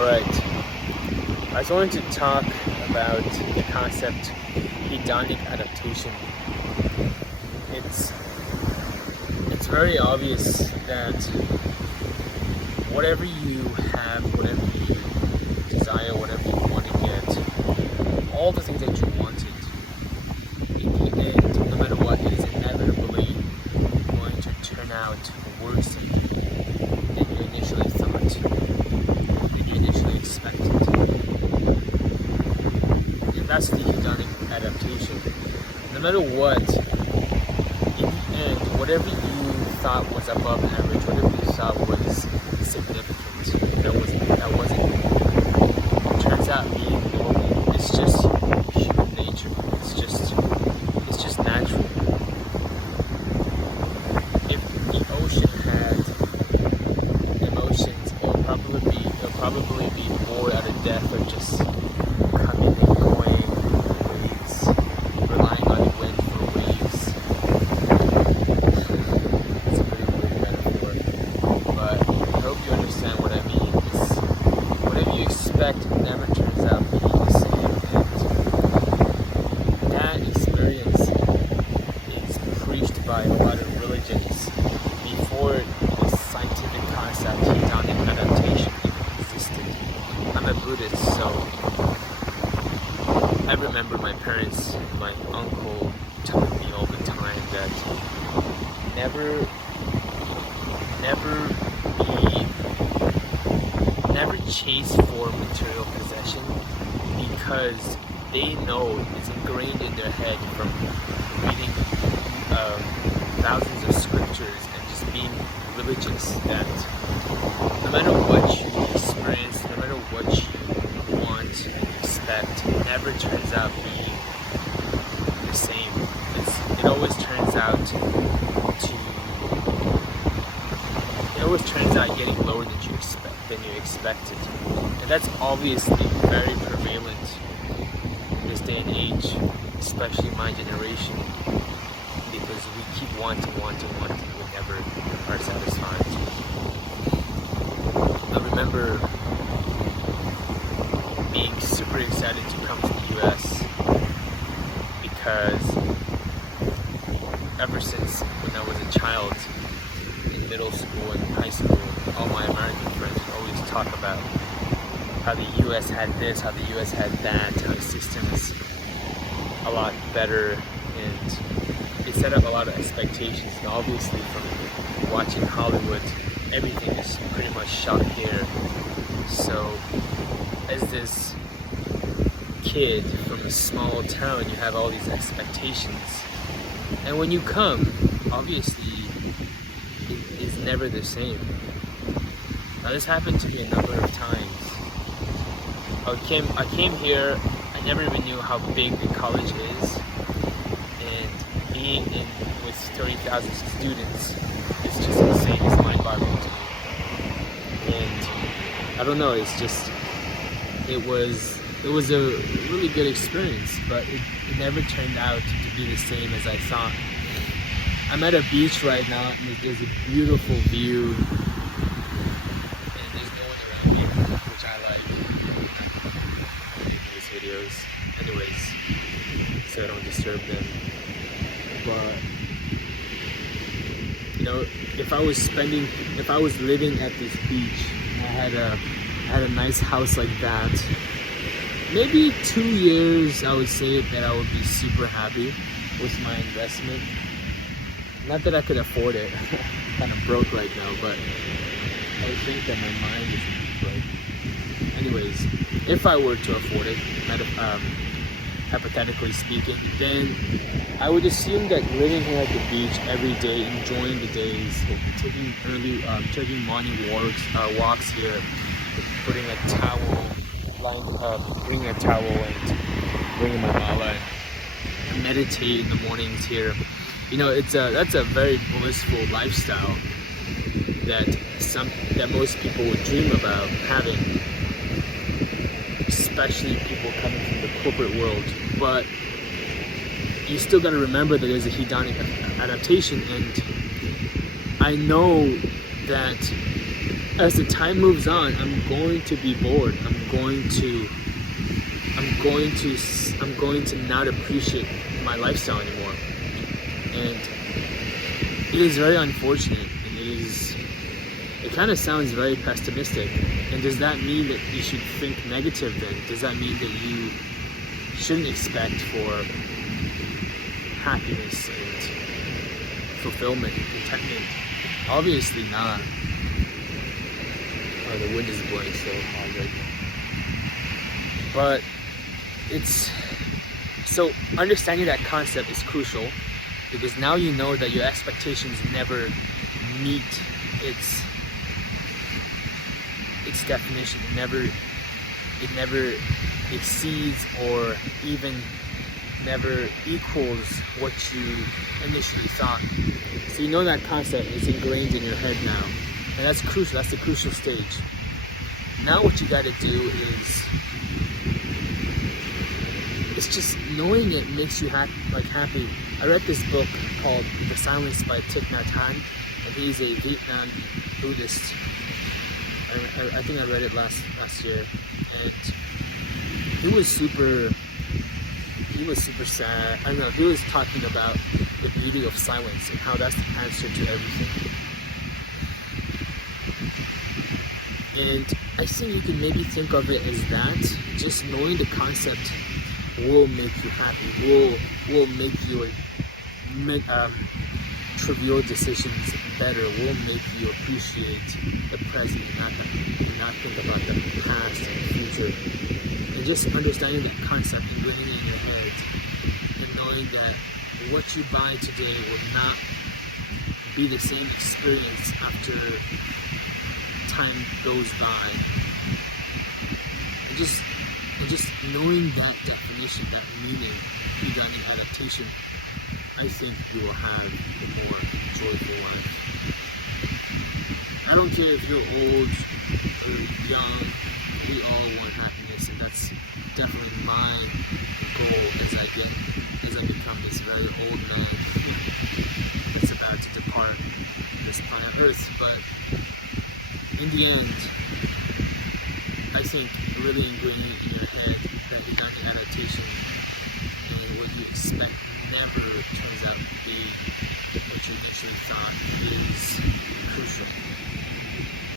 Alright, I was going to talk about the concept hedonic adaptation. It's very obvious that whatever you have, whatever you desire, whatever you want to get, all the things that you wanted, in the end, no matter what, it is inevitably going to turn out worse than you initially thought, than you initially expected. And that's the hedonic adaptation. No matter what, in the end, whatever you thought was above average, whatever you thought was significant, that wasn't, turns out being normal. It's just human nature. It's just natural. If the ocean had emotions, it'll probably be bored out of death or just coming and going waves, relying on the wind for waves. It's a pretty weird metaphor, but I hope you understand what I mean. It's, whatever you expect never turns out being the same, and that experience is preached by a lot of religions before the scientific concept hedonic adaptation even existed. I'm a Buddhist, so I remember my parents, my uncle telling me all the time that never chase for material possession, because they know it's ingrained in their head from reading thousands of scriptures and just being religious that no matter what you experience, no matter what you want and expect, it never turns out being the same. It always turns out getting lower than you expected. And that's obviously very prevalent in this day and age, especially my generation, because we keep wanting, and we never are satisfied. I remember being super excited to come to the US because ever since when I was a child, in middle school and high school, all my American friends would always talk about how the US had this, how the US had that, how the system is a lot better, and it set up a lot of expectations. And obviously from watching Hollywood, everything is pretty much shot here. So as this kid from a small town, you have all these expectations, and when you come, obviously it is never the same. Now this happened to me a number of times. I came here, I never even knew how big the college is, and being in with 30,000 students is just insane. It's mind-boggling to me. And I don't know, it was a really good experience, but it never turned out to be the same as I thought. I'm at a beach right now, and there's a beautiful view, and there's no one around me, which I like. I'm making these videos anyways, so I don't disturb them. But you know, if I was living at this beach, and I had a nice house like that, maybe 2 years I would say that I would be super happy with my investment. Not that I could afford it, I'm kind of broke right now, but I would think that my mind is broke. Anyways, if I were to afford it, hypothetically speaking, then I would assume that living here at the beach every day, enjoying the days, taking morning walks here, putting a towel, bringing a towel and bringing my mala and meditate in the mornings here. You know, that's a very blissful lifestyle that most people would dream about having, especially people coming from the corporate world. But you still got to remember that there's a hedonic adaptation, and I know that as the time moves on, I'm going to be bored. I'm going to not appreciate my lifestyle anymore. And it is very unfortunate, and it kind of sounds very pessimistic. And does that mean that you should think negative then? Does that mean that you shouldn't expect for happiness and fulfillment and contentment? Obviously not. Oh, the wind is blowing so hard right now. But so understanding that concept is crucial, because now you know that your expectations never meet its definition. It never exceeds or even never equals what you initially thought. So you know that concept is ingrained in your head now, and that's crucial. That's the crucial stage. Now what you got to do is, it's just knowing it makes you happy. I read this book called The Silence by Thich Nhat Hanh, and he's a Vietnam Buddhist. I think I read it last year, and he was super sad. I don't know, he was talking about the beauty of silence and how that's the answer to everything. And I think you can maybe think of it as that. Just knowing the concept will make you happy, will make your trivial decisions better, will make you appreciate the present and not think about the past and the future. And just understanding the concept and getting it in your head, and knowing that what you buy today will not be the same experience after time goes by. And just knowing that definition, that meaning behind the adaptation, I think you will have a more joyful life. I don't care if you're old or young, we all want happiness, and that's definitely my goal as I become this very old man that's about to depart this planet Earth. But in the end, I think really ingraining it in your head that the adaptation and what you expect never turns out to be what you initially thought is